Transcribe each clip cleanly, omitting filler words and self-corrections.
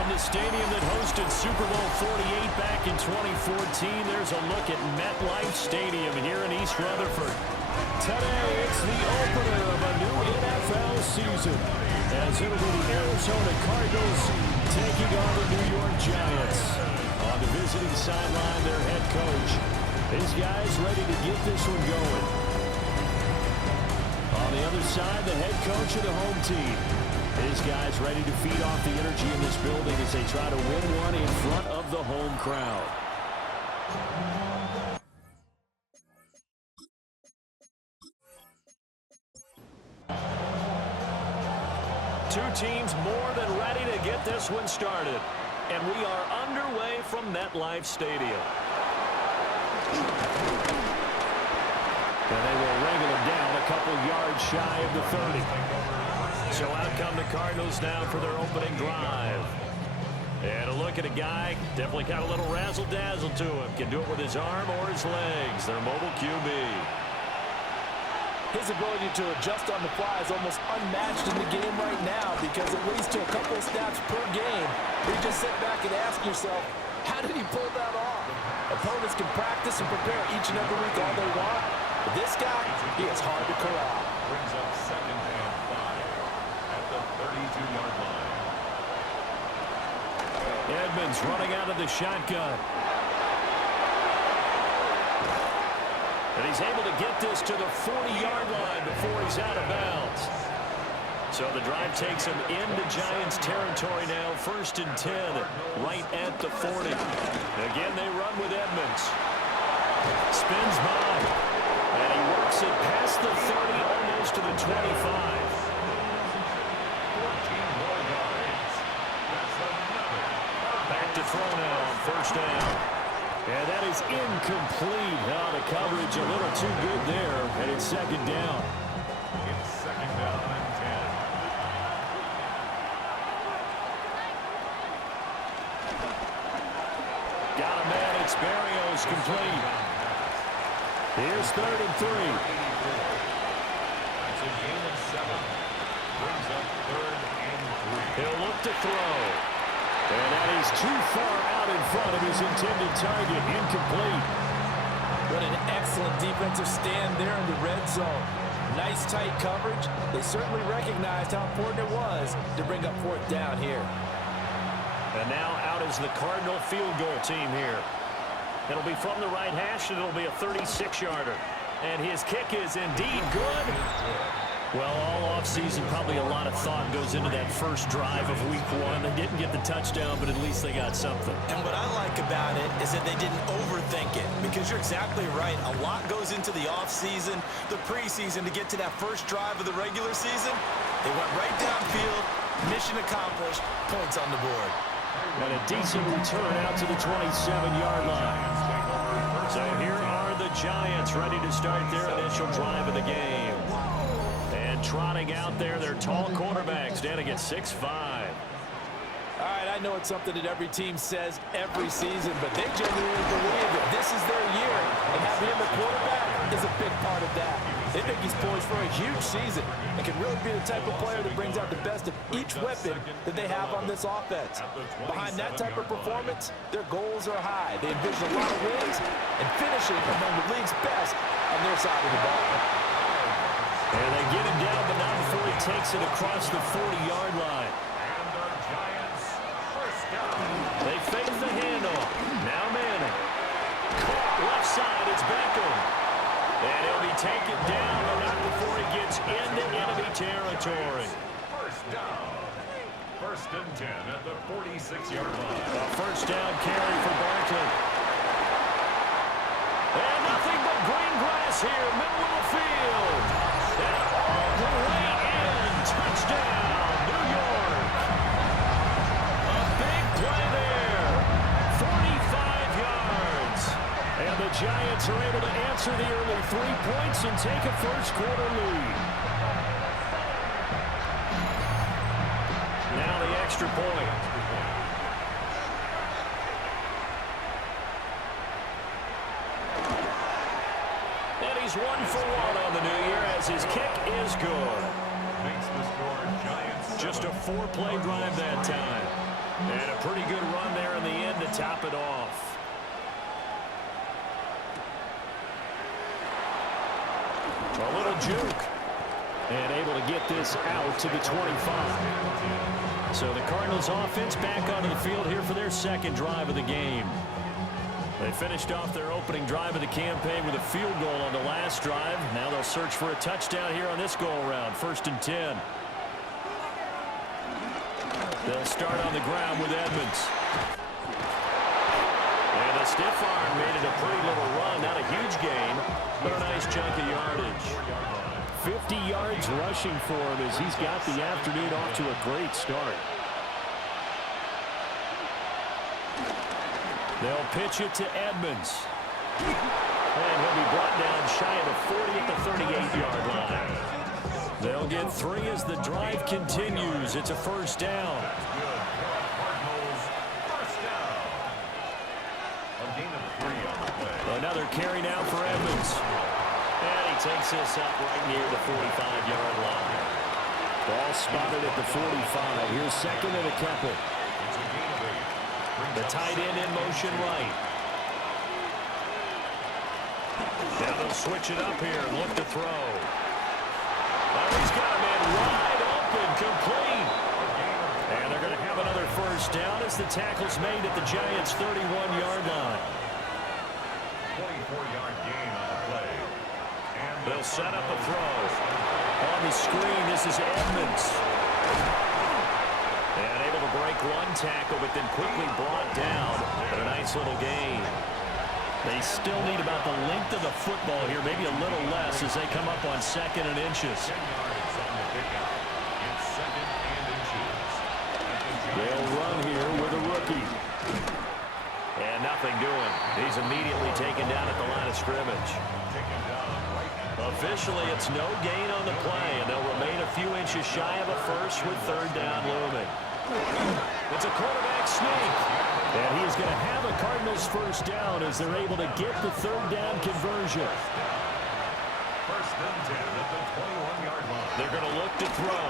From the stadium that hosted Super Bowl 48 back in 2014, there's a look at MetLife Stadium here in East Rutherford. Today, it's the opener of a new NFL season, as it'll be the Arizona Cardinals taking on the New York Giants. On the visiting sideline, their head coach. These guys ready to get this one going. On the other side, the head coach of the home team. His guys ready to feed off the energy in this building as they try to win one in front of the home crowd. Two teams more than ready to get this one started. And we are underway from MetLife Stadium. And they will wrangle him down a couple yards shy of the 30. So out come the Cardinals now for their opening drive. And a look at a guy, definitely got a little razzle-dazzle to him. Can do it with his arm or his legs. Their mobile QB. His ability to adjust on the fly is almost unmatched in the game right now because it leads to a couple of snaps per game where you just sit back and ask yourself, how did he pull that off? Opponents can practice and prepare each and every week all they want, but this guy, he is hard to corral. Brings up 2nd and 5 at the 32-yard line. Edmonds running out of the shotgun. And he's able to get this to the 40-yard line before he's out of bounds. So the drive takes him into Giants territory now. 1st and 10, right at the 40. Again, they run with Edmonds. Spins by. And he works it past the 30, almost to the 25. 14 more yards. That's another. Back to throw now on 1st down. And that is incomplete. Oh, the coverage a little too good there. And it's 2nd down. It's 2nd down and 10. Got a man. It's Berrios complete. Here's 3rd and 3. That's a gain of 7. Brings up 3rd and 3. He'll look to throw. And that is too far out in front of his intended target. Incomplete. What an excellent defensive stand there in the red zone. Nice tight coverage. They certainly recognized how important it was to bring up 4th down here. And now out is the Cardinal field goal team here. It'll be from the right hash, and it'll be a 36-yarder. And his kick is indeed good. Well, all offseason, probably a lot of thought goes into that first drive of week 1. They didn't get the touchdown, but at least they got something. And what I like about it is that they didn't overthink it, because you're exactly right. A lot goes into the offseason, the preseason, to get to that first drive of the regular season. They went right downfield, mission accomplished, points on the board. And a decent return out to the 27-yard line. So here are the Giants ready to start their initial drive of the game. And trotting out there, their tall quarterback standing at 6'5". All right, I know it's something that every team says every season, but they genuinely believe that this is their year, and having him at quarterback is a big part of that. They think he's poised for a huge season and can really be the type of player that brings out the best of each weapon that they have on this offense. Behind that type of performance, their goals are high. They envision a lot of wins and finishing among the league's best on their side of the ball. And they get him down, but not before he takes it across the 40-yard line. And the Giants first down. They fake the handoff. Now Manning. Caught left side. It's Beckham. And he'll be taken down, but not before he gets into enemy territory. First down. 1st and 10 at the 46-yard line. A 1st down carry for Barkley. And nothing but green grass here, middle of the field. And all the way in. Touchdown, New York. A big play there. 45 yards. And the Giants are able to answer the early 3 points and take a first-quarter lead. Now the extra point. And he's 1 for 1 on the new year as his kick is good. Makes the score Giants. Just a 4-play drive that time. And a pretty good run there in the end to top it off. A little juke. And able to get this out to the 25. So the Cardinals offense back onto the field here for their second drive of the game. They finished off their opening drive of the campaign with a field goal on the last drive. Now they'll search for a touchdown here on this go-around. 1st and 10. They'll start on the ground with Edmonds. And a stiff arm made it a pretty little run. Not a huge gain, but a nice chunk of yardage. 50 yards rushing for him as he's got the afternoon off to a great start. They'll pitch it to Edmonds. And he'll be brought down shy of the 40 at the 38-yard line. They'll get 3 as the drive continues. It's a 1st down. Another carry now for Edmonds. And he takes this up right near the 45-yard line. Ball spotted at the 45. Here's 2nd and a couple. The tight end in motion right. Now they'll switch it up here and look to throw. Oh, he's got a man wide open, complete. And they're going to have another 1st down as the tackle's made at the Giants' 31-yard line. 24-yard gain on the play. They'll set up a throw. On the screen, this is Edmonds. And able to break one tackle, but then quickly brought down. But a nice little gain. They still need about the length of the football here, maybe a little less as they come up on 2nd and inches. 10 yards on the pickup. It's 2nd and inches. They'll run here with a rookie. And nothing doing. He's immediately taken down at the line of scrimmage. Officially, it's no gain on the play, and they'll remain a few inches shy of a first with 3rd down looming. It's a quarterback sneak. And he is going to have a Cardinals 1st down as they're able to get the 3rd down conversion. 1st and 10 at the 21-yard line. They're going to look to throw.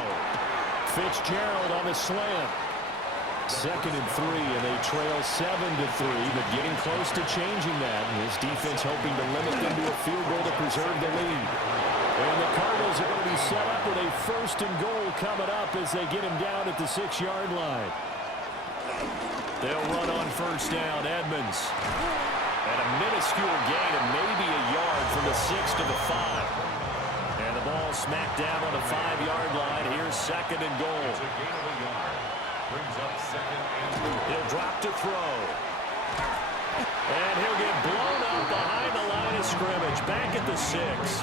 Fitzgerald on the slant. 2nd and 3, and they trail 7-3, but getting close to changing that. And his defense hoping to limit them to a field goal to preserve the lead. And the Cardinals are going to be set up with a 1st and goal coming up as they get him down at the 6-yard line. They'll run on 1st down, Edmonds. And a minuscule gain of maybe a yard from the 6 to the 5. And the ball smacked down on the 5-yard line. Here's 2nd and goal. It's a gain of a yard. Brings up 2nd and goal. He'll drop to throw. And he'll get blown up behind the line of scrimmage. Back at the 6.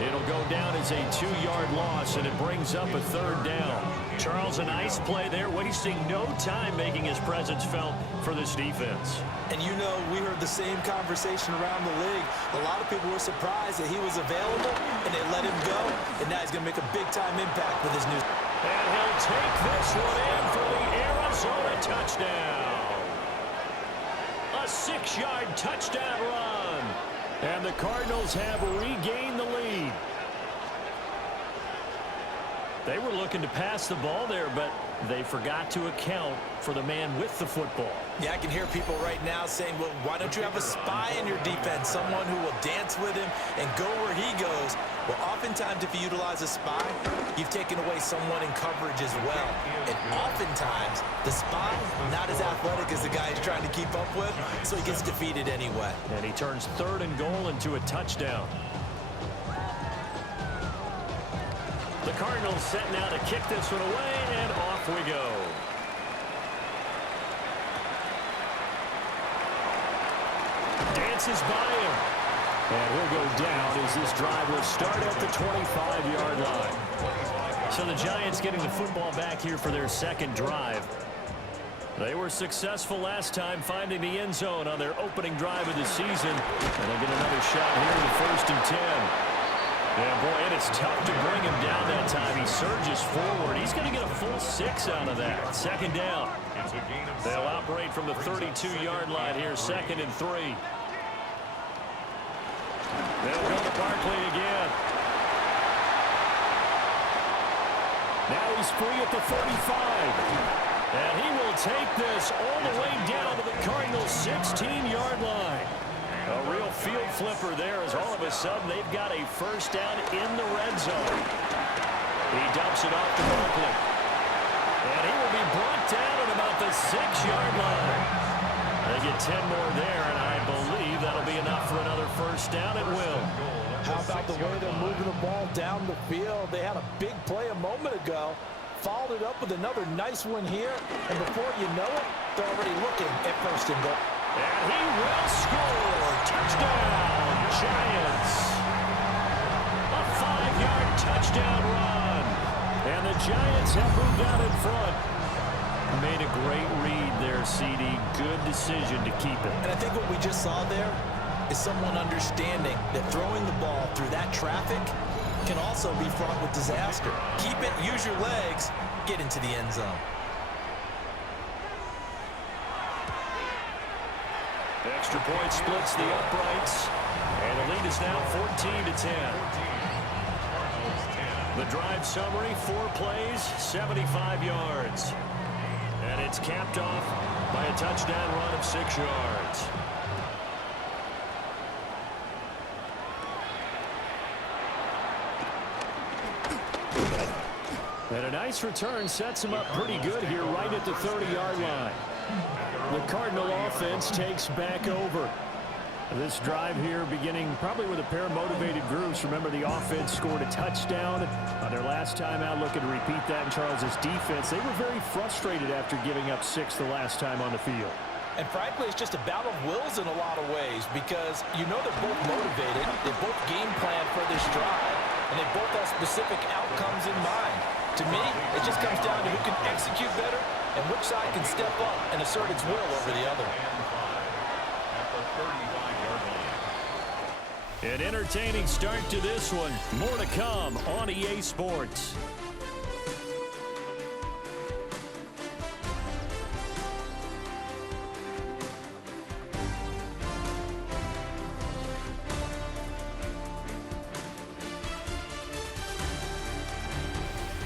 It'll go down as a 2-yard loss, and it brings up a 3rd down. Charles, a nice play there, wasting no time making his presence felt for this defense. And you know, we heard the same conversation around the league. A lot of people were surprised that he was available, and they let him go. And now he's going to make a big-time impact with his new... And he'll take this one in for the Arizona touchdown. A 6-yard touchdown run. And the Cardinals have regained the lead. They were looking to pass the ball there, but they forgot to account for the man with the football. Yeah, I can hear people right now saying, well, why don't you have a spy in your defense, someone who will dance with him and go where he goes? Well, oftentimes if you utilize a spy, you've taken away someone in coverage as well. And oftentimes, the spy, not as athletic as the guy he's trying to keep up with, so he gets defeated anyway. And he turns 3rd and goal into a touchdown. The Cardinals set now to kick this one away, and off we go. Dances by him. And he'll go down as this drive will start at the 25-yard line. So the Giants getting the football back here for their 2nd drive. They were successful last time finding the end zone on their opening drive of the season. And they'll get another shot here in the 1st and 10. Yeah, boy, and it's tough to bring him down that time. He surges forward. He's going to get a full 6 out of that. 2nd down. They'll operate from the 32-yard line here, 2nd and 3. They'll go to Barkley again. Now he's free at the 35. And he will take this all the way down to the Cardinals' 16-yard line. A real field flipper there as all of a sudden they've got a first down in the red zone. He dumps it off to Barkley. And he will be brought down at about the 6-yard line. They get 10 more there, and I believe that'll be enough for another first down. It will. How about the way they're moving the ball down the field? They had a big play a moment ago. Followed it up with another nice one here. And before you know it, they're already looking at first and goal. And he will score. Touchdown, Giants. A 5-yard touchdown run. And the Giants have moved out in front. Made a great read there, CD. Good decision to keep it. And I think what we just saw there is someone understanding that throwing the ball through that traffic can also be fraught with disaster. Keep it, use your legs, get into the end zone. Extra point splits the uprights, and the lead is now 14-10. The drive summary, 4 plays, 75 yards. And it's capped off by a touchdown run of 6 yards. And a nice return sets him up pretty good here right at the 30-yard line. The Cardinal offense takes back over. This drive here beginning probably with a pair of motivated groups. Remember, the offense scored a touchdown on their last time out, looking to repeat that in Charles's defense. They were very frustrated after giving up 6 the last time on the field. And frankly, it's just a battle of wills in a lot of ways because you know they're both motivated. They both game plan for this drive, and they both have specific outcomes in mind. To me, it just comes down to who can execute better and which side can step up and assert its will over the other. An entertaining start to this one. More to come on EA Sports.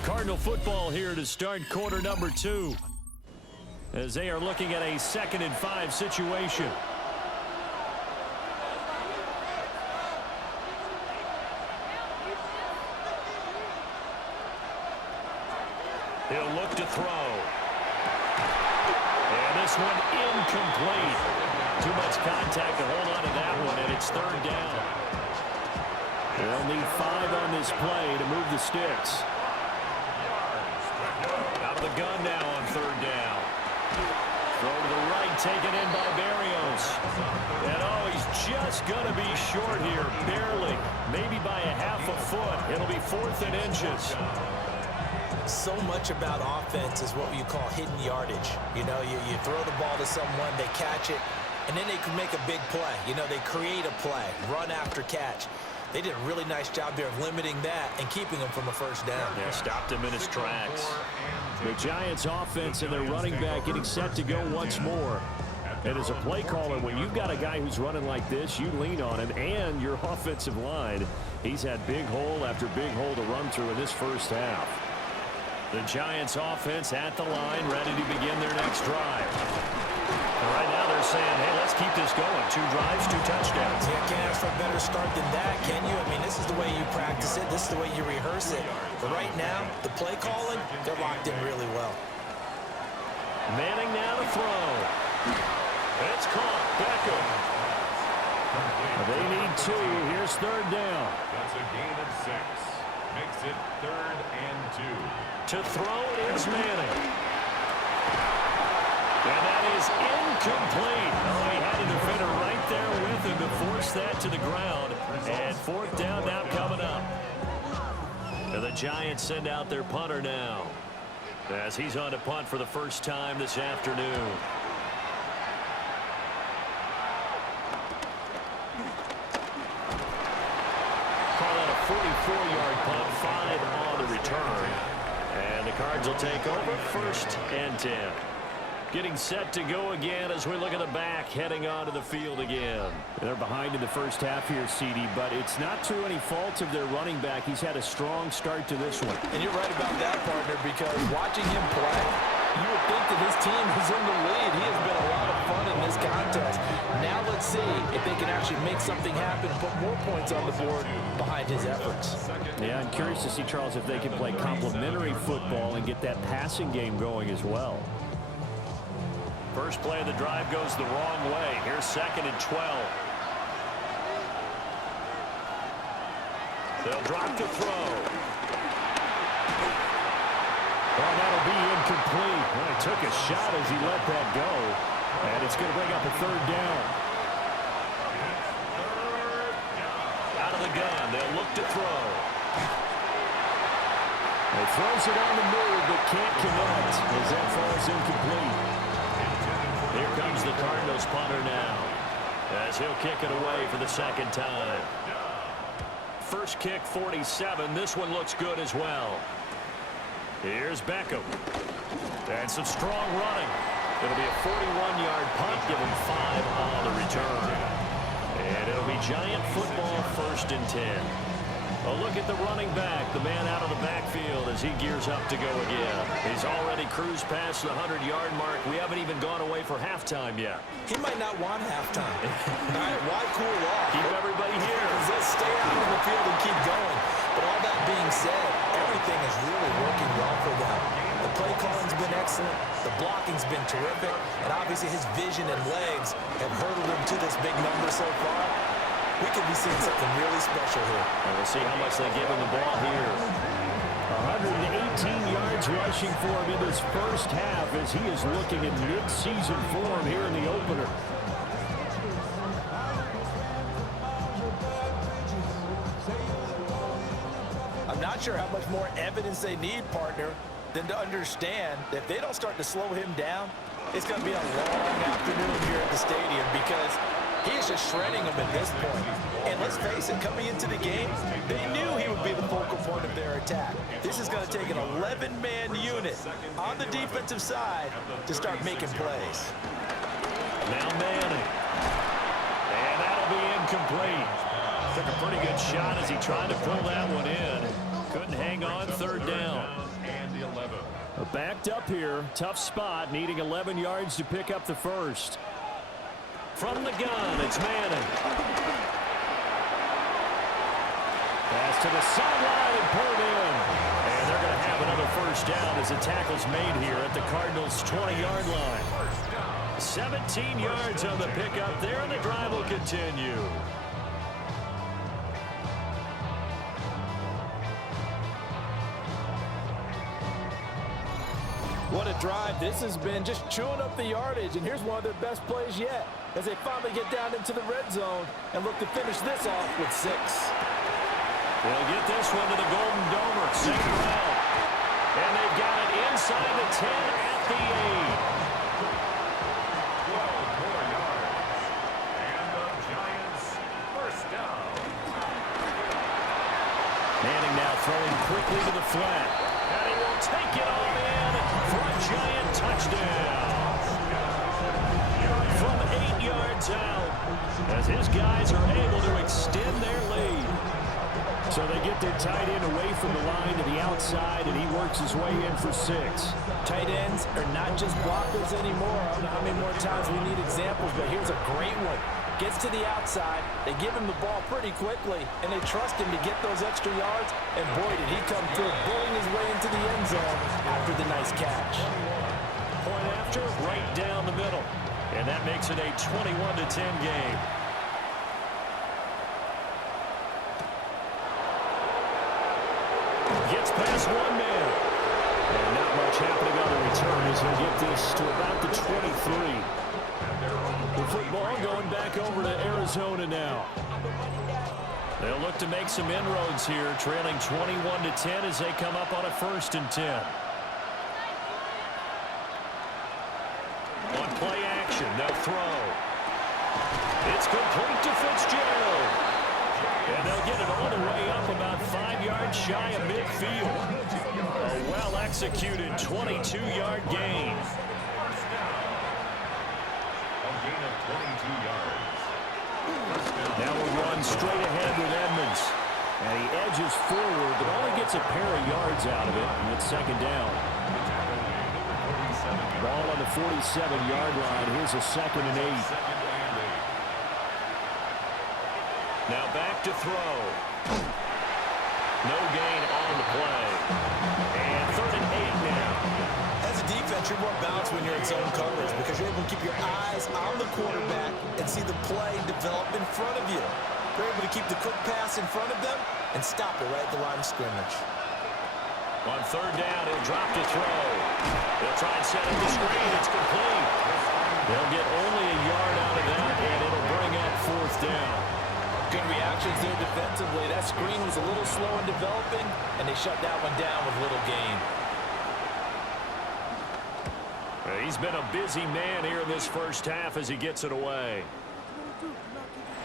Cardinal football here to start quarter number 2. As they are looking at a 2nd and 5 situation. He'll look to throw. And this one incomplete. Too much contact to hold on to that one, and it's 3rd down. They'll need 5 on this play to move the sticks. Out of the gun now on 3rd down. Throw to the right, taken in by Berrios. And oh, he's just going to be short here, barely. Maybe by a half a foot. It'll be 4th and inches. So much about offense is what you call hidden yardage. You know, you throw the ball to someone, they catch it, and then they can make a big play. You know, they create a play, run after catch. They did a really nice job there of limiting that and keeping him from a first down. Yeah, stopped him in his tracks. The Giants offense and their running back getting set to go once more. And as a play caller, when you've got a guy who's running like this, you lean on him and your offensive line. He's had big hole after big hole to run through in this first half. The Giants offense at the line, ready to begin their next drive. And right now they're saying, hey, let's keep this going. 2 drives, 2 touchdowns. You can't ask for a better start than that, can you? I mean, this is the way you practice it. This is the way you rehearse it. But right now, the play calling, they're locked in really well. Manning now to throw. It's caught. Beckham. They need 2. Here's 3rd down. That's a gain of 6. Makes it 3rd and 2. To throw is Manning. And that is incomplete. Oh, he had a defender right there with him to force that to the ground. And 4th down now coming up. And the Giants send out their punter now, as he's on to punt for the first time this afternoon. Call that a 44-yard punt, 5 on the return. And the Cards will take over 1st and 10. Getting set to go again as we look at the back, heading onto the field again. They're behind in the first half here, CD, but it's not through any fault of their running back. He's had a strong start to this one. And you're right about that, partner, because watching him play, you would think that and his team is in the lead. He has been a lot of fun in this contest. Now let's see if they can actually make something happen and put more points on the board behind his efforts. Yeah, I'm curious to see, Charles, if they can play complementary football and get that passing game going as well. First play of the drive goes the wrong way. Here's 2nd and 12. They'll drop to throw. Well, that'll be incomplete. Well, he took a shot as he let that go. And it's going to bring up a 3rd down. Out of the gun. They'll look to throw. He throws it on the move, but can't connect as that falls incomplete. Here comes the Cardinals punter now, as he'll kick it away for the 2nd time. First kick, 47. This one looks good as well. Here's Beckham. And some strong running. It'll be a 41-yard punt, give him 5 on the return. And it'll be Giant football, 1st and 10. A look at the running back, the man out of the backfield as he gears up to go again. He's already cruised past the 100-yard mark. We haven't even gone away for halftime yet. He might not want halftime. Why cool off? Keep everybody here. Let's stay out on the field and keep going. But all that being said, everything is really working well for them. The play calling's been excellent. The blocking's been terrific. And obviously his vision and legs have hurdled him to this big number so far. We could be seeing something really special here. And we'll see how much they give him the ball here. 118 yards rushing for him in this first half as he is looking in mid-season form here in the opener. I'm not sure how much more evidence they need, partner, than to understand that if they don't start to slow him down, it's going to be a long afternoon here at the stadium because he is just shredding them at this point. And let's face it, coming into the game, they knew he would be the focal point of their attack. This is going to take an 11-man unit on the defensive side to start making plays. Now Manning. And that'll be incomplete. Took a pretty good shot as he tried to pull that one in. Couldn't hang on, 3rd down. Backed up here, tough spot, needing 11 yards to pick up the first. From the gun, it's Manning. Pass to the sideline and pulled in. And they're going to have another 1st down as the tackle's made here at the Cardinals' 20-yard line. 17 yards on the pickup there, and the drive will continue. What a drive this has been, just chewing up the yardage, and here's one of their best plays yet as they finally get down into the red zone and look to finish this off with 6. They'll get this one to the Golden Domer, second round. And they've got it inside the 10 at the 12 more yards. And the Giants, 1st down. Manning now throwing quickly to the flat. And he will take it all in for a Giant touchdown. From 8 yards out, as his guys are able to extend their lead. So they get their tight end away from the line to the outside, and he works his way in for 6. Tight ends are not just blockers anymore. I don't know how many more times we need examples, but here's a great one. Gets to the outside, they give him the ball pretty quickly, and they trust him to get those extra yards, and boy, did he come through, bullying his way into the end zone after the nice catch. Point after, right down the middle. And that makes it a 21-10 game. Gets past one man. And not much happening on the return as he'll get this to about the 23. The football going back over to Arizona now. They'll look to make some inroads here, trailing 21-10 as they come up on a 1st and 10. On play action, they'll throw. It's complete to Fitzgerald. And they'll get it all the way up about 5 yards shy of midfield. A well-executed 22-yard gain. A gain of 22 yards. Now we'll run straight ahead with Edmonds. And he edges forward, but only gets a pair of yards out of it, and it's 2nd down. Ball on the 47-yard line. Here's a 2nd and 8. Now back to throw. No gain on the play. And 3rd and 8 now. As a defense, you're more balanced when you're in zone coverage because you're able to keep your eyes on the quarterback and see the play develop in front of you. You're able to keep the quick pass in front of them and stop it right at the line of scrimmage. On 3rd down, he'll drop to throw. He'll try and set up the screen. It's complete. They'll get only a yard out of that, and it'll bring up 4th down. Good reactions there defensively. That screen was a little slow in developing, and they shut that one down with little gain. He's been a busy man here in this first half as he gets it away.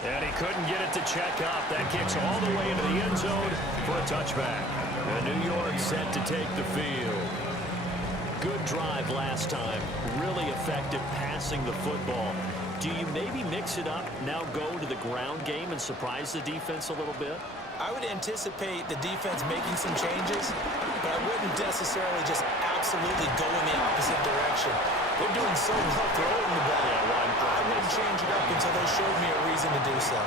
And he couldn't get it to check up. That kicks all the way into the end zone for a touchback. And New York set to take the field. Good drive last time. Really effective passing the football. Do you maybe mix it up, now go to the ground game and surprise the defense a little bit? I would anticipate the defense making some changes, but I wouldn't necessarily just absolutely go in the opposite direction. They're doing so well throwing the ball. I wouldn't change it up until they showed me a reason to do so.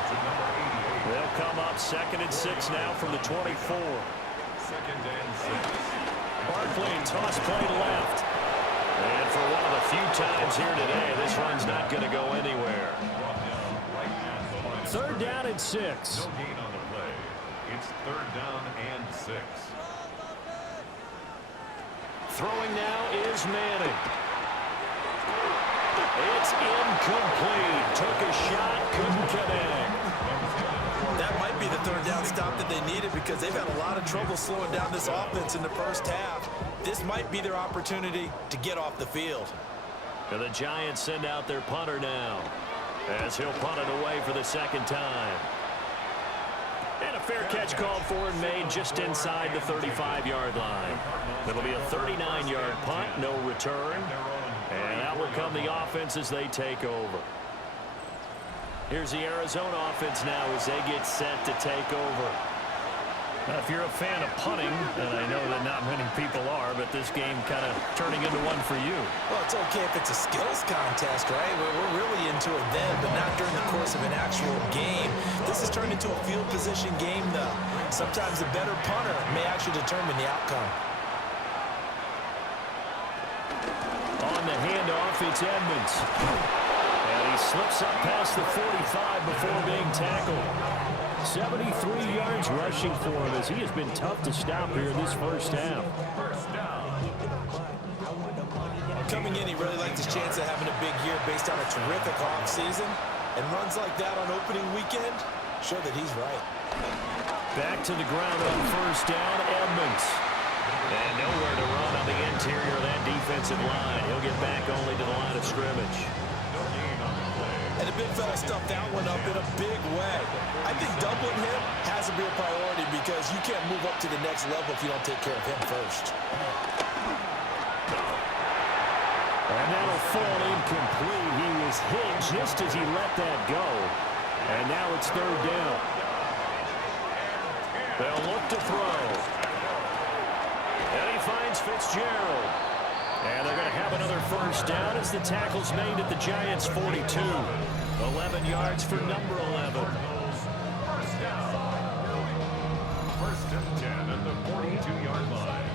They'll come up 2nd and 6 now from the 24. 2nd and 6. Barkley, toss play left. And for one of the few times here today, this run's not going to go anywhere. 3rd down and 6. No gain on the play. It's 3rd down and 6. Throwing now is Manning. It's incomplete. Took a shot, couldn't connect. That might be the 3rd down stop that they needed because they've had a lot of trouble slowing down this offense in the first half. This might be their opportunity to get off the field. And the Giants send out their punter now as he'll punt it away for the 2nd time. And a fair catch called for and made just inside the 35-yard line. It'll be a 39-yard punt, no return. And out will come the offense as they take over. Here's the Arizona offense now as they get set to take over. Now, if you're a fan of punting, and I know that not many people are, but this game kind of turning into one for you. Well, it's okay if it's a skills contest, right? We're really into it then, but not during the course of an actual game. This has turned into a field position game, though. Sometimes the better punter may actually determine the outcome. On the handoff, it's Edmonds. And he slips up past the 45 before being tackled. 73 yards rushing for him as he has been tough to stop here in this first half. Coming in, he really liked his chance of having a big year based on a terrific offseason. And runs like that on opening weekend show that he's right. Back to the ground on 1st down, Edmonds. And nowhere to run on the interior of that defensive line. He'll get back only to the line of scrimmage. And the big fella stuffed that one up in a big way. I think doubling him has to be a priority because you can't move up to the next level if you don't take care of him first. And that'll fall incomplete. He was hit just as he let that go. And now it's 3rd down. They'll look to throw. And he finds Fitzgerald. And they're going to have another 1st down as the tackle's made at the Giants' 42. 11 yards for number 11. 1st down. 1st and 10 at the 42-yard line.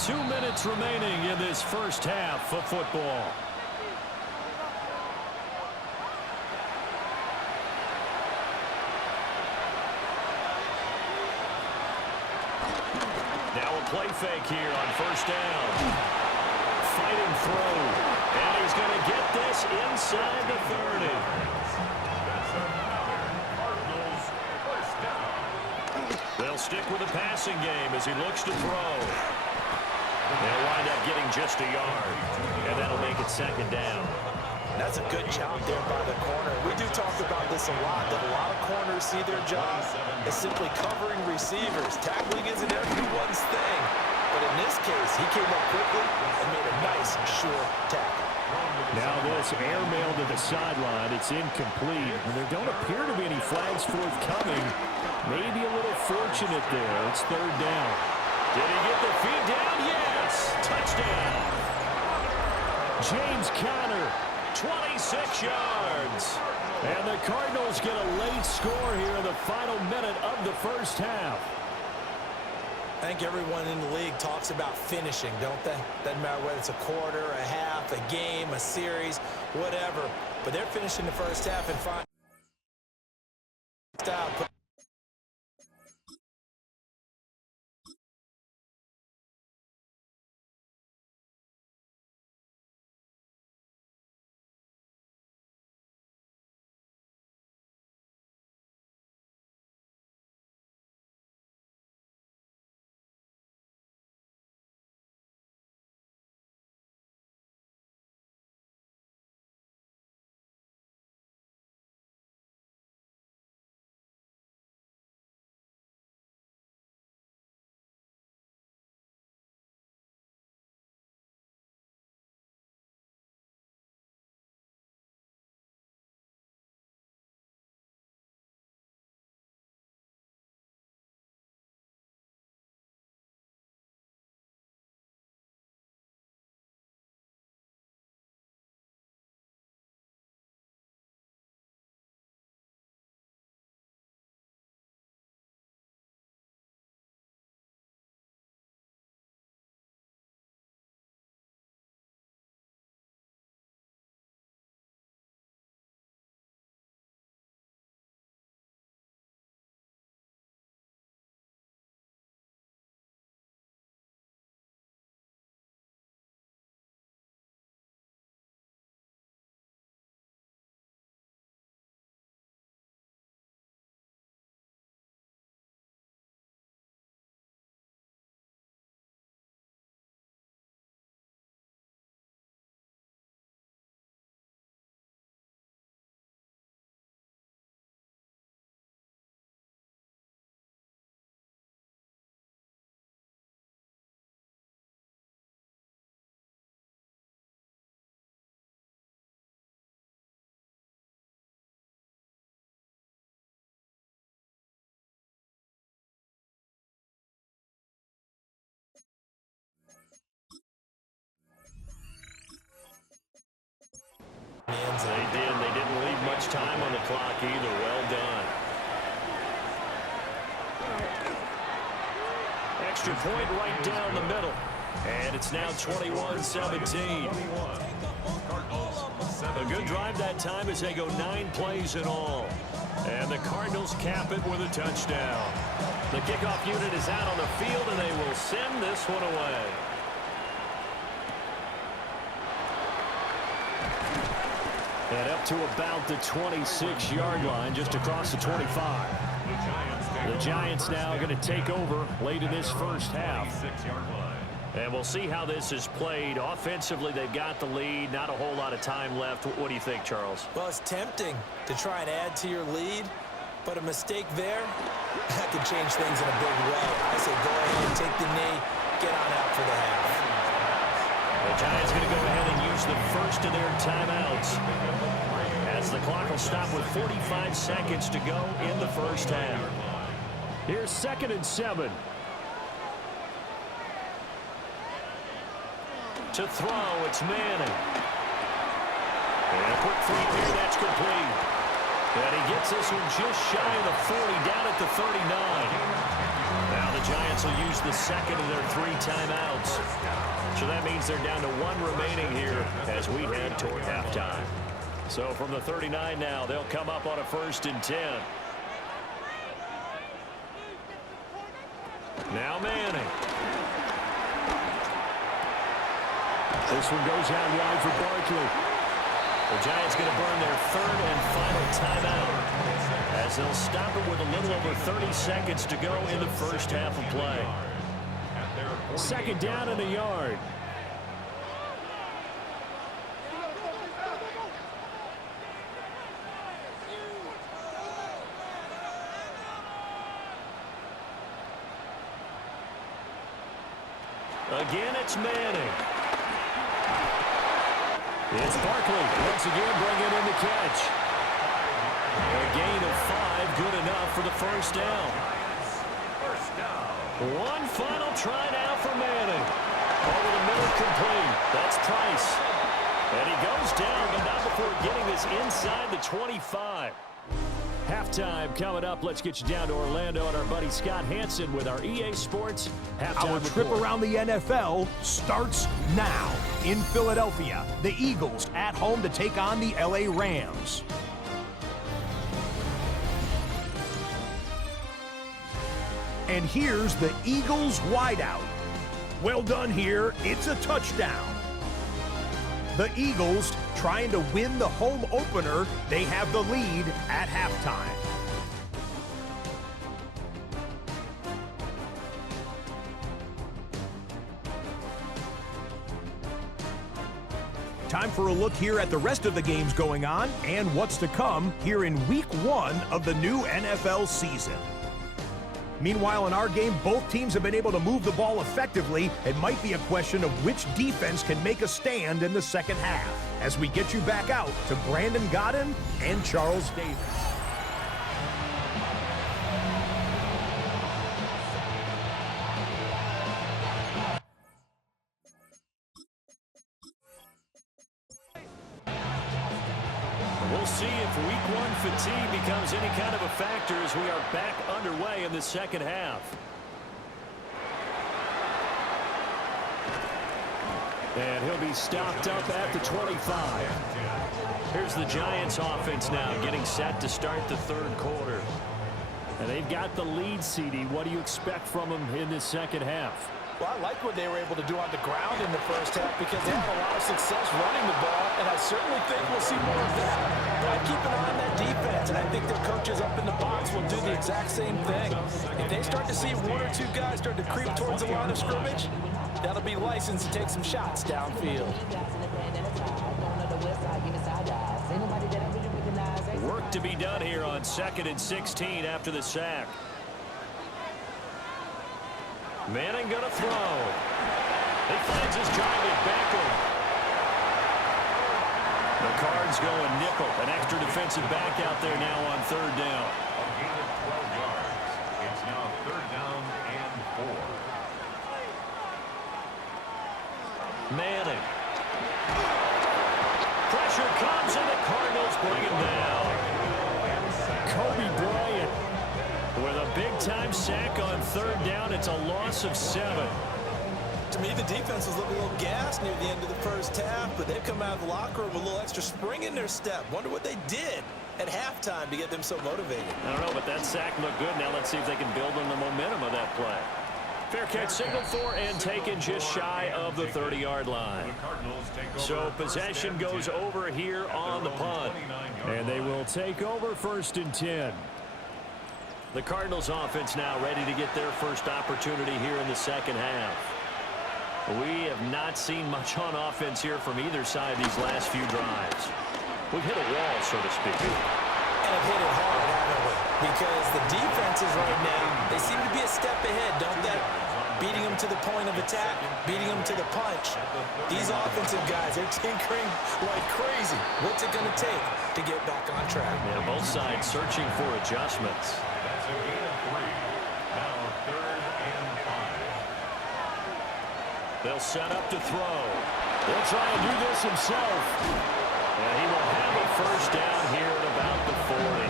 2 minutes remaining in this first half of football. Now a play fake here on 1st down. Fighting through. And he's going to get this inside the 30. Cardinals, 1st down. They'll stick with the passing game as he looks to throw. They'll wind up getting just a yard. And that'll make it 2nd down. That's a good job there by the corner. We do talk about this a lot, that a lot of corners see their job as simply covering receivers. Tackling isn't everyone's thing. But in this case, he came up quickly and made a nice, sure tackle. Now this airmail to the sideline. It's incomplete. And there don't appear to be any flags forthcoming. Maybe a little fortunate there. It's 3rd down. Did he get the feet down? Yes. Touchdown. James Conner, 26 yards. And the Cardinals get a late score here in the final minute of the first half. I think everyone in the league talks about finishing, don't they? Doesn't matter whether it's a quarter, a half, a game, a series, whatever. But they're finishing the first half and find out. They did. They didn't leave much time on the clock either. Well done. Extra point right down the middle. And it's now 21-17. A good drive that time as they go 9 plays in all. And the Cardinals cap it with a touchdown. The kickoff unit is out on the field, and they will send this one away. And up to about the 26-yard line, just across the 25. The Giants now going to take over late in this first half. And we'll see how this is played. Offensively, they've got the lead. Not a whole lot of time left. What do you think, Charles? Well, it's tempting to try and add to your lead, but a mistake there, that could change things in a big way. I say go ahead, take the knee, get on out for the half. The Giants going to go ahead and use the first of their timeouts, as the clock will stop with 45 seconds to go in the first half. Here's 2nd and 7. To throw, it's Manning. And a quick throw here, that's complete. And he gets this one just shy of the 40, down at the 39. Now the Giants will use the second of their 3 timeouts. So that means they're down to 1 remaining here as we head toward halftime. So from the 39 now, they'll come up on a 1st and 10. Now Manning. This one goes out wide for Barkley. The Giants going to burn their 3rd and final timeout, as they'll stop it with a little over 30 seconds to go in the first half of play. 2nd down and a yard. Again, it's Manning. It's Barkley once again bringing in the catch. A gain of 5, good enough for the first down. First down. One final try now for Manning. Over the middle, complete. That's Price. And he goes down, but not before getting this inside the 25. Halftime coming up. Let's get you down to Orlando and our buddy Scott Hansen with our EA Sports halftime Our trip report. around the NFL starts now. In Philadelphia, the Eagles at home to take on the LA Rams. And here's the Eagles wideout. Well done here. It's a touchdown. The Eagles trying to win the home opener. They have the lead at halftime. Time for a look here at the rest of the games going on and what's to come here in Week 1 of the new NFL season. Meanwhile, in our game, both teams have been able to move the ball effectively. It might be a question of which defense can make a stand in the second half. As we get you back out to Brandon Godden and Charles Davis. We'll see if Week 1 fatigue becomes any kind of a factor as we are back underway in the second half. And he'll be stopped up at the 25. Here's the Giants offense now getting set to start the third quarter. And they've got the lead, CD. What do you expect from them in this second half? Well, I like what they were able to do on the ground in the first half because they had a lot of success running the ball, and I certainly think we'll see more of that. But I keep an eye on that defense, and I think their coaches up in the box will do the exact same thing. If they start to see one or two guys start to creep towards the line of scrimmage, that'll be licensed to take some shots downfield. Work to be done here on 2nd and 16 after the sack. Manning gonna throw. He finds his target Beckham. The Cards going nickel. An extra defensive back out there now on third down. A gain of 12 yards. It's now 3rd down and 4. Manning. Pressure comes and the Cardinals bring him down. Kobe Bryant with a big-time sack on third down. It's a loss of 7. To me, the defense was looking a little gassed near the end of the first half, but they've come out of the locker room with a little extra spring in their step. Wonder what they did at halftime to get them so motivated. I don't know, but that sack looked good. Now let's see if they can build on the momentum of that play. Fair catch signaled for and taken just shy of the 30-yard line. So possession goes over here on the punt. And they will take over 1st and 10. The Cardinals offense now ready to get their first opportunity here in the second half. We have not seen much on offense here from either side these last few drives. We've hit a wall, so to speak. And have hit it hard, haven't we? Because the defenses right now, they seem to be a step ahead, don't they? Beating them to the point of attack, beating them to the punch. These offensive guys, they're tinkering like crazy. What's it going to take to get back on track? Yeah, both sides searching for adjustments. That's a gain of 3. Now 3rd and 5. They'll set up to throw. He'll try and do this himself. And he will have a first down here at about the 40.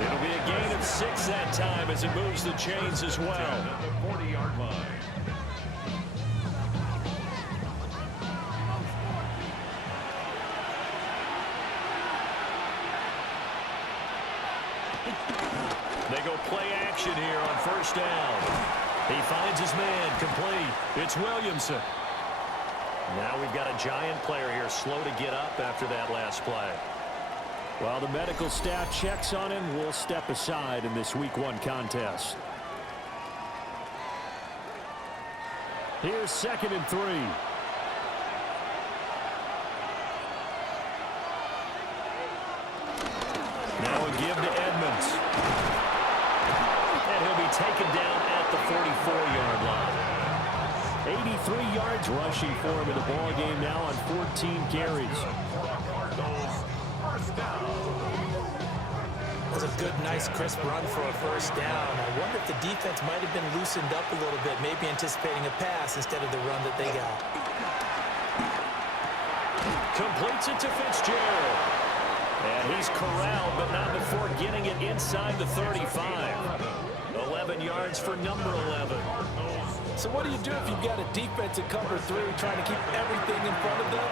It'll be a gain of 6 that time as it moves the chains as well. At the 40-yard line. They go play action here on first down. He finds his man complete. It's Williamson. Now we've got a Giant player here slow to get up after that last play. While the medical staff checks on him, we'll step aside in this Week 1 contest. Here's 2nd and 3. Now a give to Edmonds. And he'll be taken down at the 44-yard line. 83 yards rushing for him in the ball game now on 14 carries. That's a good, nice, crisp run for a first down. I wonder if the defense might have been loosened up a little bit, maybe anticipating a pass instead of the run that they got. Completes it to Fitzgerald. And he's corralled, but not before getting it inside the 35. 11 yards for number 11. So what do you do if you've got a defense at cover 3 trying to keep everything in front of them?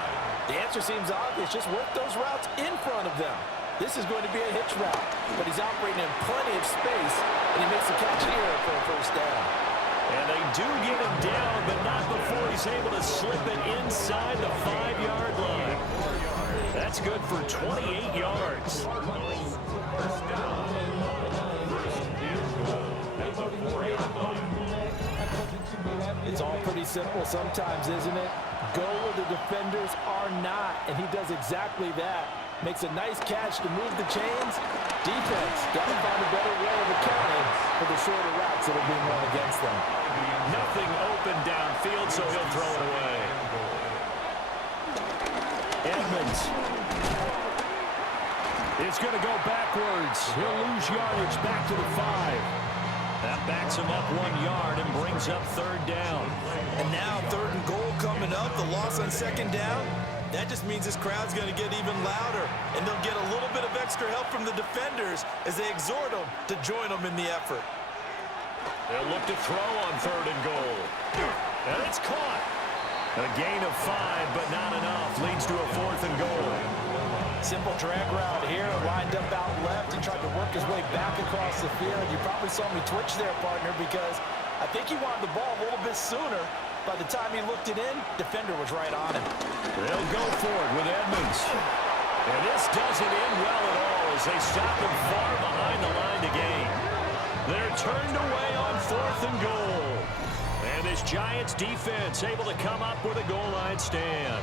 The answer seems obvious. Just work those routes in front of them. This is going to be a hitch route, but he's operating in plenty of space, and he makes the catch here for a first down. And they do get him down, but not before he's able to slip it inside the 5-yard line. That's good for 28 yards. It's all pretty simple sometimes, isn't it? Go where the defenders are not, and he does exactly that. Makes a nice catch to move the chains. Defense got to find a better way of accounting for the shorter routes that are being run against them. Nothing open downfield, so he'll throw it away. Edmonds. It's going to go backwards. He'll lose yardage back to the 5. That backs him up 1 yard and brings up third down. And now 3rd and goal coming up. The loss on 2nd down. That just means this crowd's going to get even louder. And they'll get a little bit of extra help from the defenders as they exhort them to join them in the effort. They'll look to throw on 3rd and goal. And it's caught. A gain of 5, but not enough. Leads to a 4th and goal. Simple drag route here, lined up out left and tried to work his way back across the field. You probably saw me twitch there, partner, because I think he wanted the ball a little bit sooner. By the time he looked it in, defender was right on him. They'll go for it with Edmonds. And this doesn't end well at all as they stop him far behind the line to gain. They're turned away on 4th and goal. And this Giants defense able to come up with a goal line stand.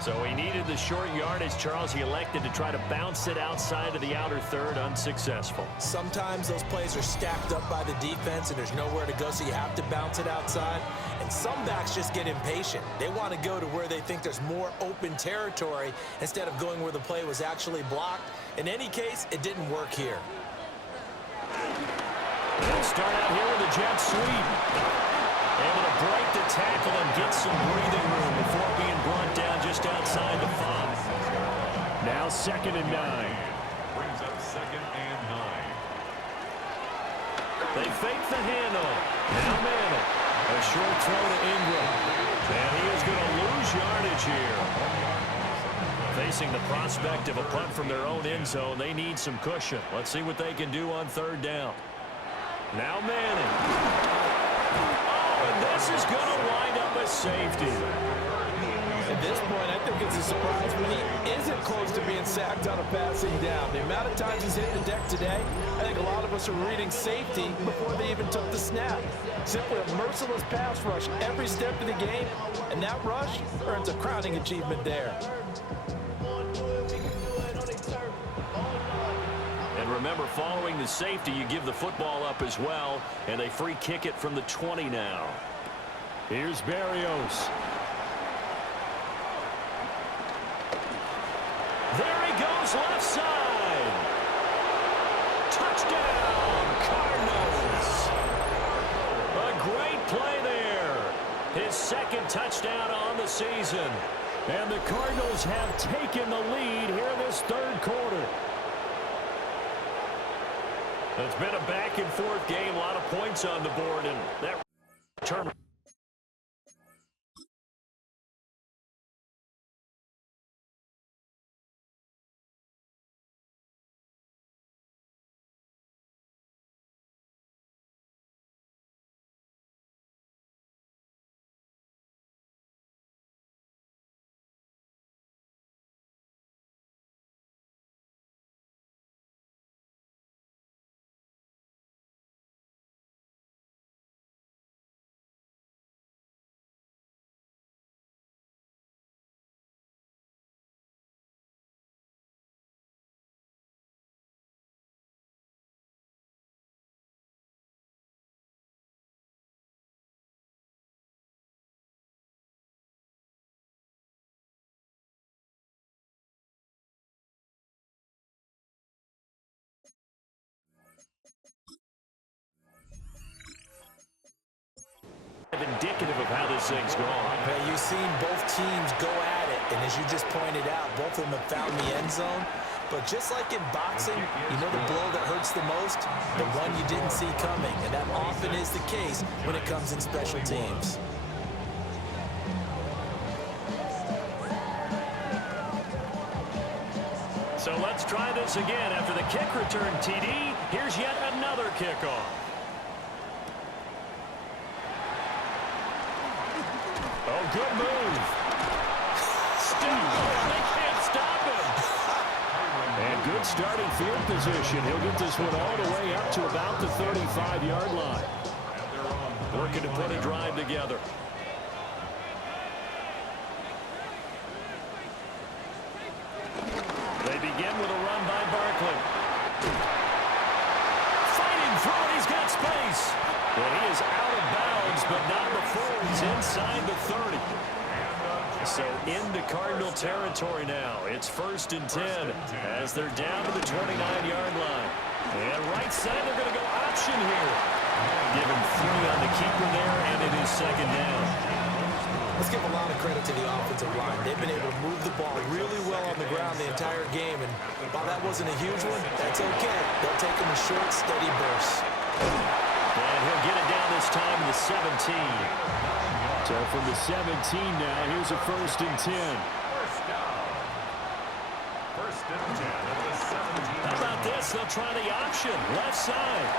So he needed the short yardage, Charles. He elected to try to bounce it outside of the outer third, unsuccessful. Sometimes those plays are stacked up by the defense and there's nowhere to go, so you have to bounce it outside. And some backs just get impatient. They want to go to where they think there's more open territory instead of going where the play was actually blocked. In any case, it didn't work here. They'll start out here with a jet sweep. Able to break the tackle and get some breathing room before being brought down just outside the 5. Now 2nd and 9. Brings up 2nd and 9. They fake the handoff. Now Manning. A short throw to Ingram. And he is going to lose yardage here. Facing the prospect of a punt from their own end zone, they need some cushion. Let's see what they can do on 3rd down. Now Manning. And this is going to wind up a safety. At this point, I think it's a surprise when he isn't close to being sacked on a passing down. The amount of times he's hit the deck today, I think a lot of us are reading safety before they even took the snap. Simply a merciless pass rush every step of the game, and that rush earns a crowning achievement there. And remember, following the safety, you give the football up as well, and they free kick it from the 20 now. Here's Berrios. There he goes, left side. Touchdown, Cardinals. A great play there. His 2nd touchdown on the season. And the Cardinals have taken the lead here in this 3rd quarter. It's been a back-and-forth game, a lot of points on the board, and that term. Indicative of how this thing's gone. You've seen both teams go at it, and as you just pointed out, both of them have found the end zone. But just like in boxing, you know the blow that hurts the most? The one you didn't see coming, and that often is the case when it comes in special teams. So let's try this again. After the kick return TD, here's yet another kickoff. Oh, good move. Still, they can't stop him. And good starting field position. He'll get this one all the way up to about the 35-yard line. Working to put a drive together. They begin with a run by Barkley. Fighting through it, he's got space. Well, he is out of bounds, but not before he's inside the 30. So into Cardinal territory now. It's 1st and 10 as they're down to the 29-yard line. And right side, they're going to go option here. Give him 3 on the keeper there, and it is 2nd down. Let's give a lot of credit to the offensive line. They've been able to move the ball really well on the ground the entire game, and while that wasn't a huge one, that's okay. They'll take them in short, steady bursts. And he'll get it down this time in the 17. So from the 17 now, here's a 1st and 10. First down. 1st and 10 at the 17. How about this? They'll try the option, left side.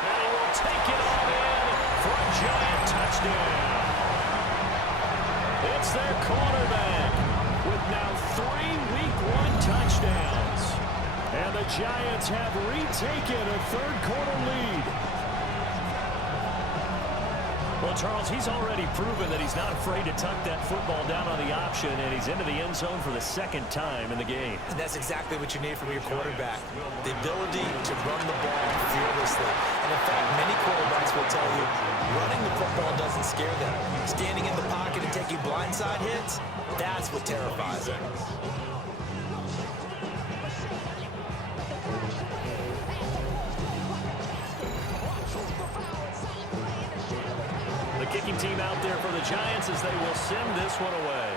And he will take it all in for a giant touchdown. It's their quarterback with now 3 Week 1 touchdowns. And the Giants have retaken a 3rd-quarter lead. Well, Charles, he's already proven that he's not afraid to tuck that football down on the option, and he's into the end zone for the 2nd time in the game. And that's exactly what you need from your quarterback, the ability to run the ball fearlessly. And in fact, many quarterbacks will tell you running the football doesn't scare them. Standing in the pocket and taking blindside hits, that's what terrifies them. Kicking team out there for the Giants as they will send this one away.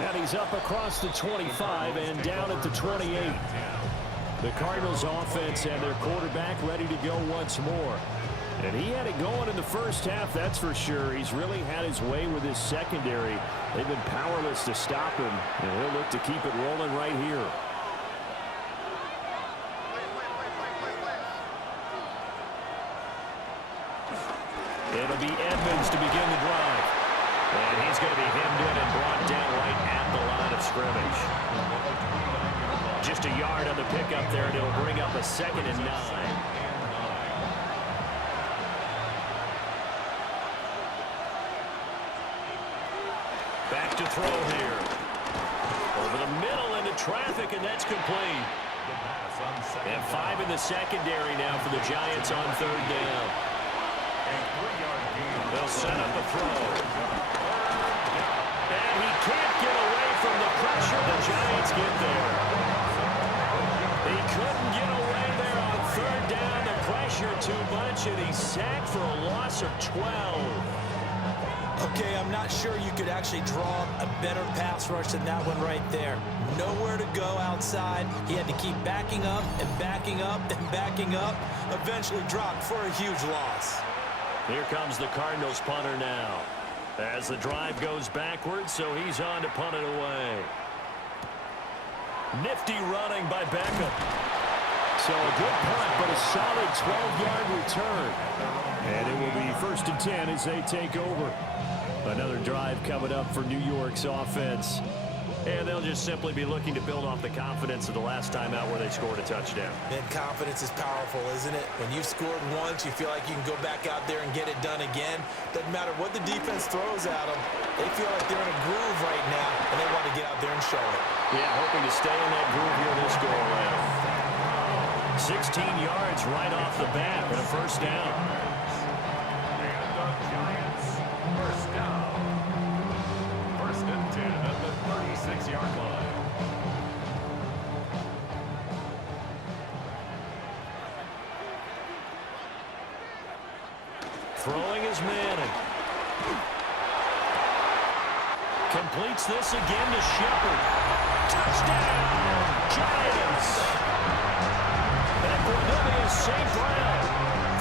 And he's up across the 25 and down at the 28. The Cardinals offense and their quarterback ready to go once more. And he had it going in the first half, that's for sure. He's really had his way with his secondary. They've been powerless to stop him, and he'll look to keep it rolling right here. It'll be Edmonds to begin the drive. And he's going to be hemmed in and brought down right at the line of scrimmage. Just a yard on the pickup there, and it'll bring up a 2nd and 9. Back to throw here. Over the middle into traffic, and that's complete. And 5 in the secondary now for the Giants on 3rd down. They'll set up the throw. And he can't get away from the pressure. The Giants get there. He couldn't get away there on 3rd down. The pressure too much, and he's sacked for a loss of 12. Okay, I'm not sure you could actually draw a better pass rush than that one right there. Nowhere to go outside. He had to keep backing up and backing up and backing up. Eventually dropped for a huge loss. Here comes the Cardinals punter now. As the drive goes backwards, so he's on to punt it away. Nifty running by Beckham. So a good punt, but a solid 12-yard return. And it will be 1st and 10 as they take over. Another drive coming up for New York's offense. And they'll just simply be looking to build off the confidence of the last time out where they scored a touchdown. And confidence is powerful, isn't it? When you've scored once, you feel like you can go back out there and get it done again. Doesn't matter what the defense throws at them. They feel like they're in a groove right now, and they want to get out there and show it. Yeah, hoping to stay in that groove here this go-around. 16 yards right off the bat and a 1st down. And the Giants, 1st down. 1st and 10 at the 36-yard line. Throwing his Manning. Completes this again to Shepard. Touchdown, Giants. And Cornelius St. Brown,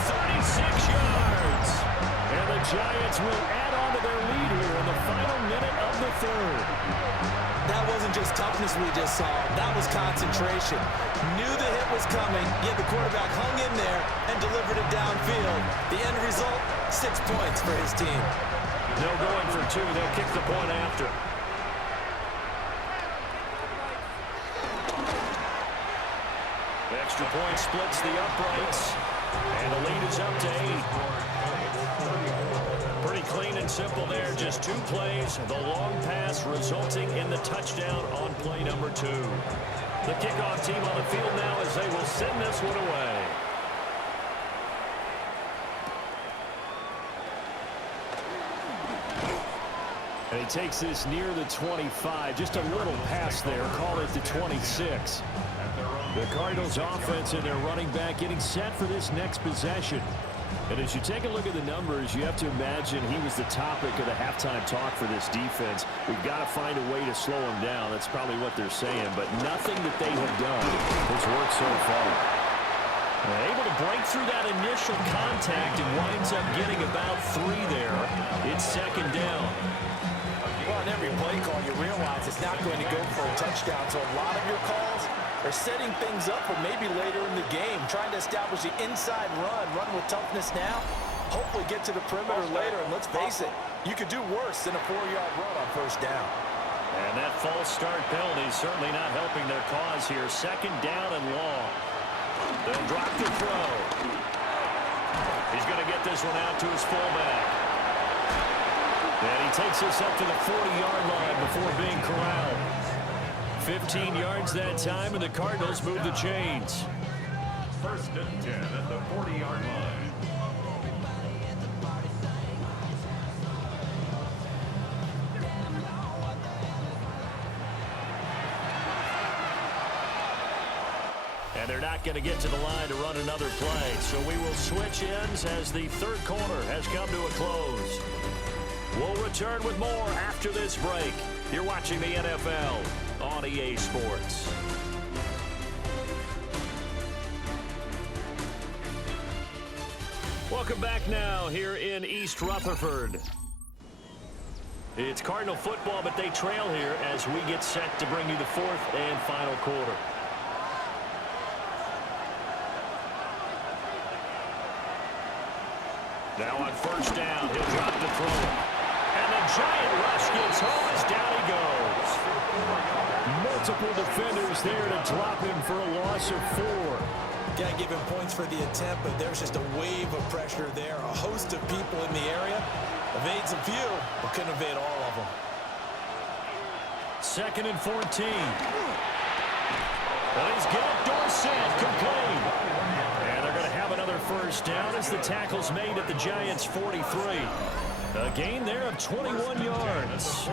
36 yards. And the Giants will add on to their lead here in the final minute of the third. That wasn't just toughness we just saw. That was concentration. Knew the hit was coming, yet the quarterback hung in there and delivered it downfield. The end result, 6 points for his team. No going for two. They'll kick the point after. The extra point splits the uprights. And the lead is up to 8. Pretty clean and simple there. Just 2 plays. The long pass resulting in the touchdown on play number 2. The kickoff team on the field now as they will send this one away. And he takes this near the 25. Just a little pass there. Call it the 26. The Cardinals offense and their running back getting set for this next possession. And as you take a look at the numbers, you have to imagine he was the topic of the halftime talk for this defense. We've got to find a way to slow him down. That's probably what they're saying. But nothing that they have done has worked so far. Able to break through that initial contact and winds up getting about 3 there. It's second down. Well, in every play call, you realize it's not going to go for a touchdown. So a lot of your calls are setting things up for maybe later in the game, trying to establish the inside run with toughness now, hopefully get to the perimeter later. And let's face it, you could do worse than a 4-yard run on first down. And that false start penalty is certainly not helping their cause here. Second down and long. They'll drop the throw. He's going to get this one out to his fullback. And he takes this up to the 40-yard line before being corralled. 15 yards that time, and the Cardinals move the chains. First and 10 at the 40-yard line. And they're not going to get to the line to run another play. So we will switch ends as the third quarter has come to a close. We'll return with more after this break. You're watching the NFL on EA Sports. Welcome back now here in East Rutherford. It's Cardinal football, but they trail here as we get set to bring you the fourth and final quarter. Now on first down, he'll drop the throw. And the giant rush gets home as down he goes. Multiple defenders there to drop him for a loss of 4. Got to give him points for the attempt, but there's just a wave of pressure there. A host of people in the area. Evades a few, but couldn't evade all of them. Second and 14. And he's got Dorsett complete. And they're going to have another first down as the tackle's made at the Giants' 43. A gain there of 21 yards.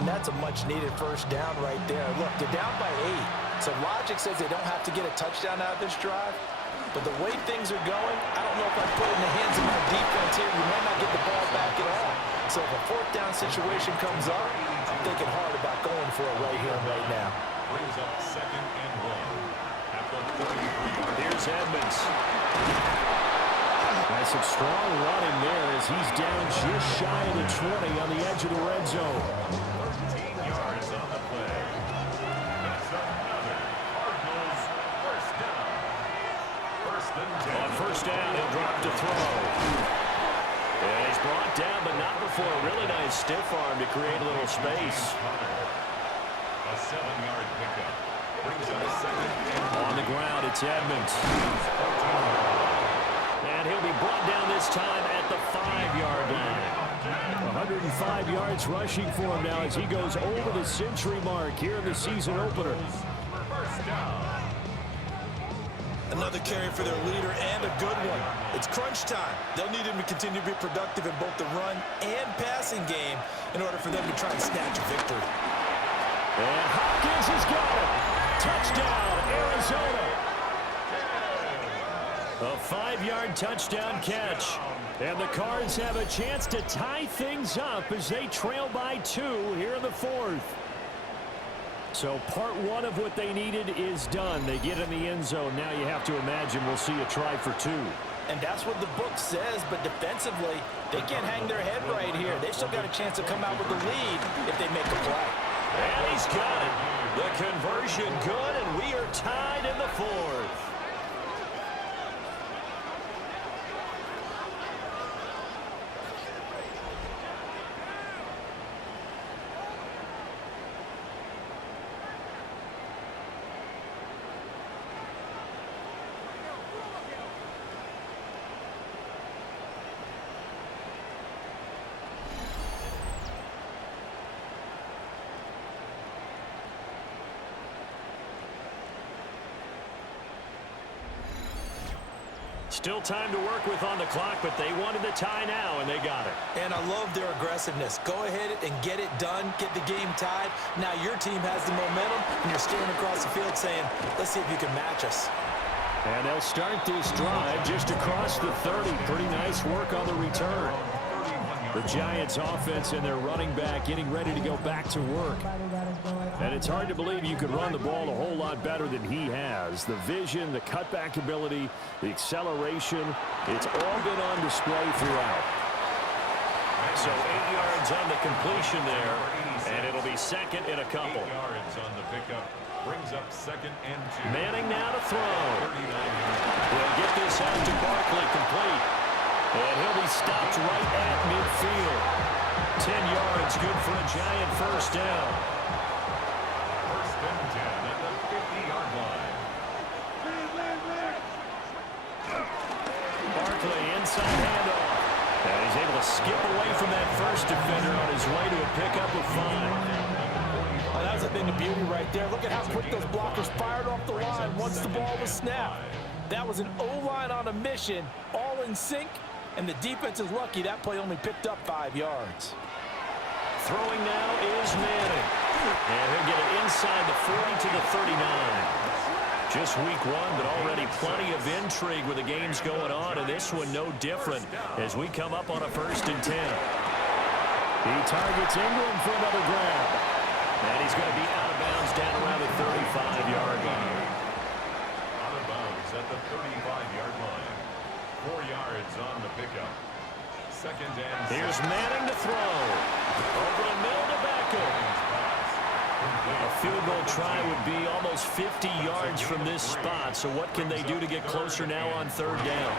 And that's a much-needed first down right there. Look, they're down by 8. So logic says they don't have to get a touchdown out of this drive. But the way things are going, I don't know if I put it in the hands of my defense here. You might not get the ball back at all. So if a fourth down situation comes up, I'm thinking hard about going for it right here and right now. Brings up second and 1 at the 33-yard. Here's Edmonds. Nice and strong running there as he's down just shy of the 20 on the edge of the red zone. 13 yards on the play. That's another Cardinals first down. First and 10. On first down, he'll drop to throw. And he's brought down, but not before a really nice stiff arm to create a little space. A 7-yard pickup. Brings up second and 1. On the ground, it's Edmonds. And he'll be brought down this time at the 5-yard line. 105 yards rushing for him now as he goes over the century mark here in the season opener. First down. Another carry for their leader and a good one. It's crunch time. They'll need him to continue to be productive in both the run and passing game in order for them to try and snatch a victory. And Hopkins has got it. Touchdown, Arizona. A 5-yard touchdown catch. And the Cards have a chance to tie things up as they trail by 2 here in the 4th. So part 1 of what they needed is done. They get in the end zone. Now you have to imagine we'll see a try for 2. And that's what the book says, but defensively, they can't hang their head right here. They've still got a chance to come out with the lead if they make a play. And he's got it. The conversion good, and we are tied in the 4th. Still time to work with on the clock, but they wanted the tie now, and they got it. And I love their aggressiveness. Go ahead and get it done, get the game tied. Now your team has the momentum, and you're staring across the field saying, let's see if you can match us. And they'll start this drive just across the 30. Pretty nice work on the return. The Giants offense and their running back getting ready to go back to work. And it's hard to believe you could run the ball a whole lot better than he has. The vision, the cutback ability, the acceleration, it's all been on display throughout. So 8 yards on the completion there, and it'll be second and a couple. 8 yards on the pickup. Brings up second and 2. Manning now to throw. They'll get this out to Barkley complete. And he'll be stopped right at midfield. 10 yards, good for a Giant first down. First and 10 at the 50-yard line. Barkley inside handoff. And he's able to skip away from that first defender on his way to a pickup of 5. Oh, that's a thing of beauty right there. Look at how quick those blockers fired off the line once the ball was snapped. That was an O-line on a mission, all in sync. And the defense is lucky that play only picked up 5 yards. Throwing now is Manning. And he'll get it inside the 40 to the 39. Just week 1, but already plenty of intrigue with the games going on. And this one no different as we come up on a first and 10. He targets Ingram for another grab. And he's going to be out of bounds down around the 35-yard line. Out of bounds at the 35-yard line. 4 yards on the pickup. Second and 7. Here's Manning to throw. Over the middle to Beckham. A field goal try would be almost 50 yards from this spot. So what can they do to get closer now on third down?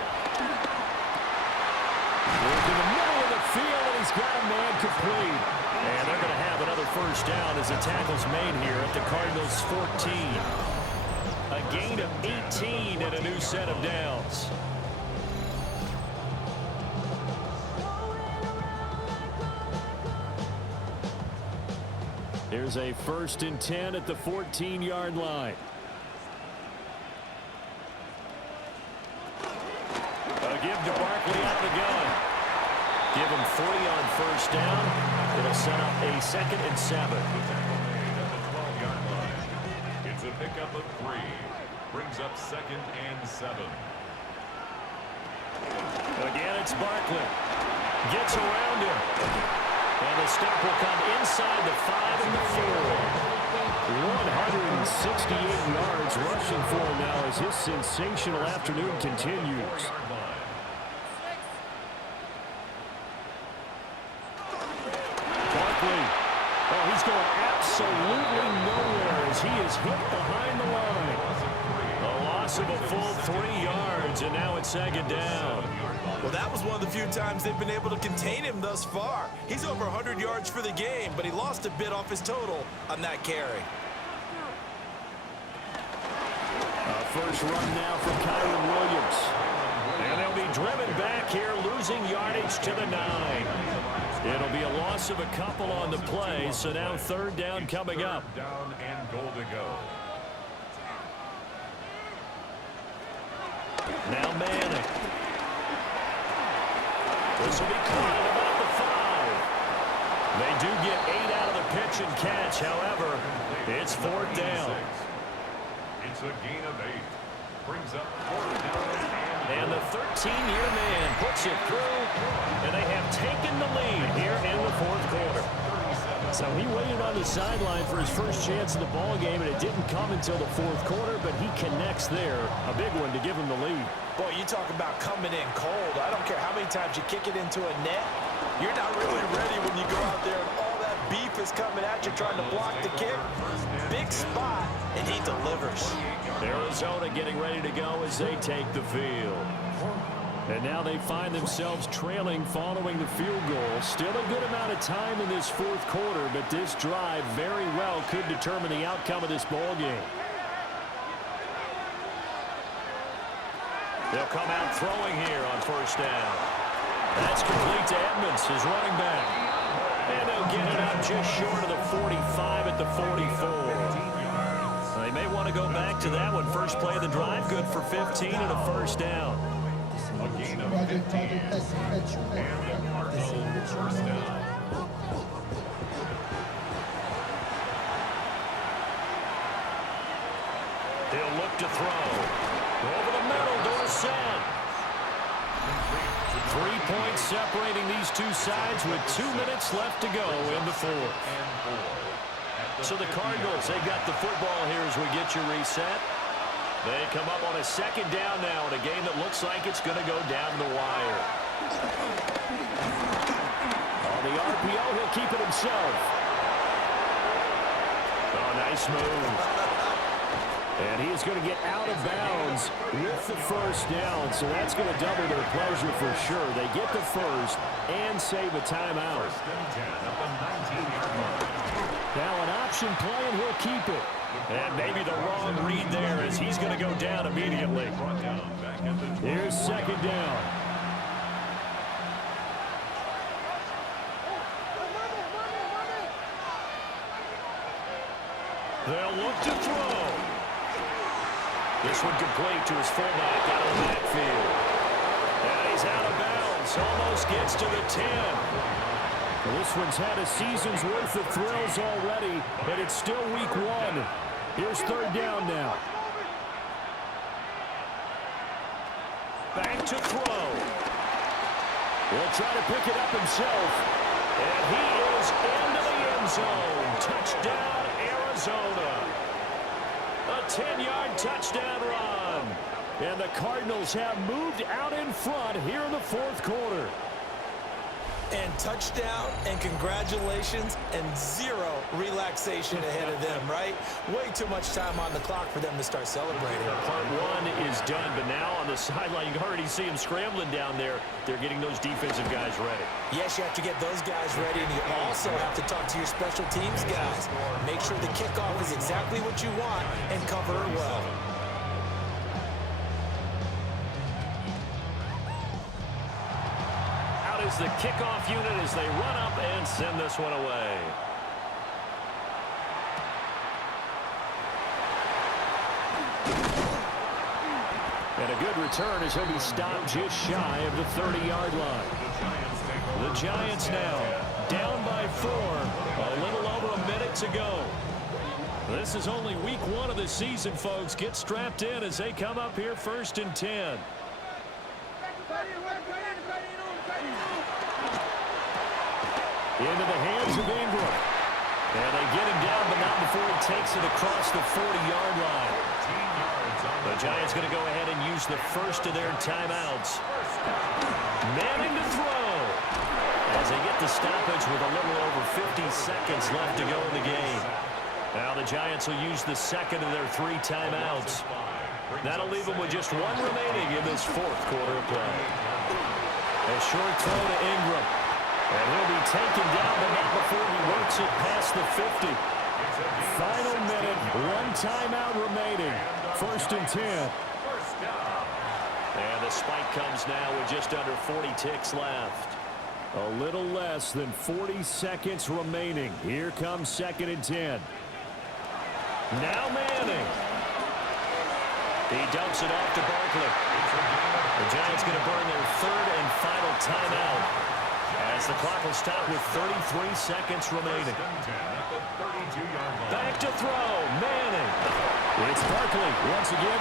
Look in the middle of the field, and he's got a man complete. And they're going to have another first down as the tackle's made here at the Cardinals' 14. A gain of 18 and a new set of downs. Here's a first and 10 at the 14-yard line. A give to Barkley out of the gun. Give him 3 on first down. It'll set up a second and 7. At the 12-yard line. It's a pickup of 3. Brings up second and 7. Again, it's Barkley. Gets around him. And the stop will come inside the 5 and the 4. 168 yards rushing for him now as his sensational afternoon continues. Barkley. Oh, he's going absolutely nowhere as he is hit behind the line. A loss of a full 3 yards, and now it's second down. Well, that was one of the few times they've been able to contain him thus far. He's over 100 yards for the game, but he lost a bit off his total on that carry. First run now from Kyron Williams. And they'll be driven back here, losing yardage to the 9. It'll be a loss of a couple on the play, so now third down coming up. Down and goal to go. Now Manning. This will be caught at about the 5. They do get 8 out of the pitch and catch. However, it's fourth down. It's a gain of 8. Brings up 4th down and And the 13-year man puts it through, and they have taken the lead here in the fourth quarter. So he waited on the sideline for his first chance in the ball game, and it didn't come until the fourth quarter, but he connects there. A big one to give him the lead. Boy, you talk about coming in cold. I don't care how many times you kick it into a net. You're not really ready when you go out there and all that beef is coming at you trying to block the kick. Big spot, and he delivers. Arizona getting ready to go as they take the field. And now they find themselves trailing following the field goal. Still a good amount of time in this fourth quarter, but this drive very well could determine the outcome of this ball game. They'll come out throwing here on first down. That's complete to Edmonds, his running back. And they'll get it up just short of the 45 at the 44. They may want to go back to that one. First play of the drive, good for 15 and a first down. A gain of 15. And the Cardinals first down. He'll look to throw. Over the middle, Dorsett. 3 points separating these two sides with 2 minutes left to go in the fourth. So the Cardinals, they got the football here as we get you reset. They come up on a second down now in a game that looks like it's going to go down the wire. On the RPO, he'll keep it himself. Oh, nice move. And he is going to get out of bounds with the first down, so that's going to double their pleasure for sure. They get the first and save a timeout. First and 10 at the 19-yard line. Now an option play, and he'll keep it. And maybe the wrong read there as he's going to go down immediately. Here's second down. They'll look to throw. This one complete to his fullback out of the backfield. And he's out of bounds. Almost gets to the 10. Well, this one's had a season's worth of thrills already, but it's still week one. Here's third down now. Back to throw. He'll try to pick it up himself. And he is into the end zone. Touchdown, Arizona. A 10-yard touchdown run. And the Cardinals have moved out in front here in the fourth quarter. And touchdown, and congratulations, and zero relaxation ahead of them, right? Way too much time on the clock for them to start celebrating. Part one is done, but now on the sideline, you can already see them scrambling down there. They're getting those defensive guys ready. Yes, you have to get those guys ready, and you also have to talk to your special teams guys. Make sure the kickoff is exactly what you want and cover it well. Is the kickoff unit as they run up and send this one away. And a good return as he'll be stopped just shy of the 30-yard line. The Giants now down by 4, a little over a minute to go. This is only week one of the season, folks. Get strapped in as they come up here first and 10. Into the hands of Ingram. And they get him down, but not before he takes it across the 40-yard line. The Giants going to go ahead and use the first of their timeouts. Manning to throw. As they get the stoppage with a little over 50 seconds left to go in the game. Now the Giants will use the second of their 3 timeouts. That'll leave them with just 1 remaining in this fourth quarter of play. A short throw to Ingram. And he'll be taken down, but not before he works it past the 50. Final minute, 1 timeout remaining. First and 10. And the spike comes now with just under 40 ticks left. A little less than 40 seconds remaining. Here comes second and 10. Now Manning. He dumps it off to Barkley. The Giants going to burn their 3rd and final timeout. As the clock will stop with 33 seconds remaining. Back to throw. Manning. It's Barkley once again.